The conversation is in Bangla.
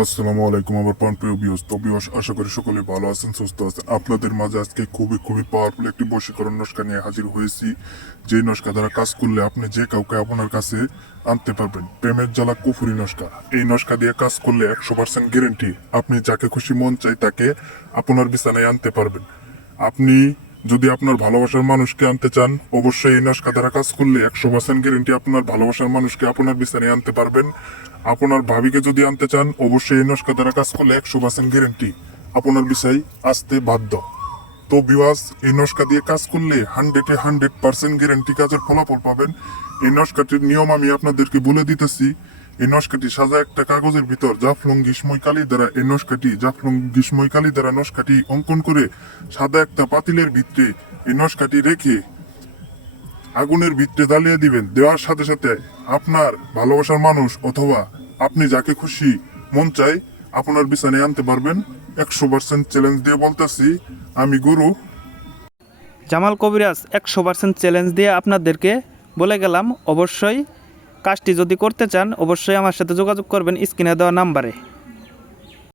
আসসালামু আলাইকুম আমার প্রিয় ভিউয়ার্স। তো ভিউয়ার্স, আশা করি সকলে ভালো আছেন, সুস্থ আছেন। আপনাদের মাঝে আজকে খুবই পাওয়ারফুল একটি বশীকরণ নস্কা নিয়ে হাজির হয়েছি। যে নস্কা দ্বারা কাজ করলে আপনি যে কাউকে আপনার কাছে আনতে পারবেন। প্রেমের জ্বালা কুফুরি নস্কা। এই নস্কা দিয়ে কাজ করলে 100% গ্যারেন্টি আপনি যাকে খুশি মন চাই তাকে আপনার বিছানায় আনতে পারবেন। আপনি যদি আপনার ভালোবাসার মানুষকে আনতে চান, অবশ্যই এই নস্কা দ্বারা কাজ করলে 100% গ্যারেন্টি আপনার ভালোবাসার মানুষকে আপনার বিছানায় আনতে পারবেন। আপনার ভাবিকে যদি আনতে চান, অবশ্যই এই নস্কা দ্বারা কাজ করলে 100% গ্যারেন্টি আপনার বিষয় আসতে বাধ্য। তো বিওয়াস, এই নস্কা দিয়ে কাজ করলে 100% গ্যারেন্টি কাজের ফলাফল পাবেন। এই নস্কাটির নিয়ম আমি আপনাদেরকে বলে দিতেছি। এই নস্কাটি সাজা একটা কাগজের ভিতর জাফলং গ্রীষ্মই কালি দ্বারা নস্কাটি অঙ্কন করে সাদা একটা পাতিলের ভিতরে এই নস্কাটি রেখে আগুনের ভিতরে জ্বালিয়ে দিবেন। দেওয়ার সাথে সাথে আপনার ভালোবাসার মানুষ অথবা আপনি যাকে খুশি মন চাই আপনার বিছানায় আনতে পারবেন। 100% চ্যালেঞ্জ দিয়ে বলতেছি, আমি গুরু জামাল কবিরাজ 100% চ্যালেঞ্জ দিয়ে আপনাদেরকে বলে গেলাম। অবশ্যই কাজটি যদি করতে চান, অবশ্যই আমার সাথে যোগাযোগ করবেন স্ক্রিনে দেওয়া নাম্বারে।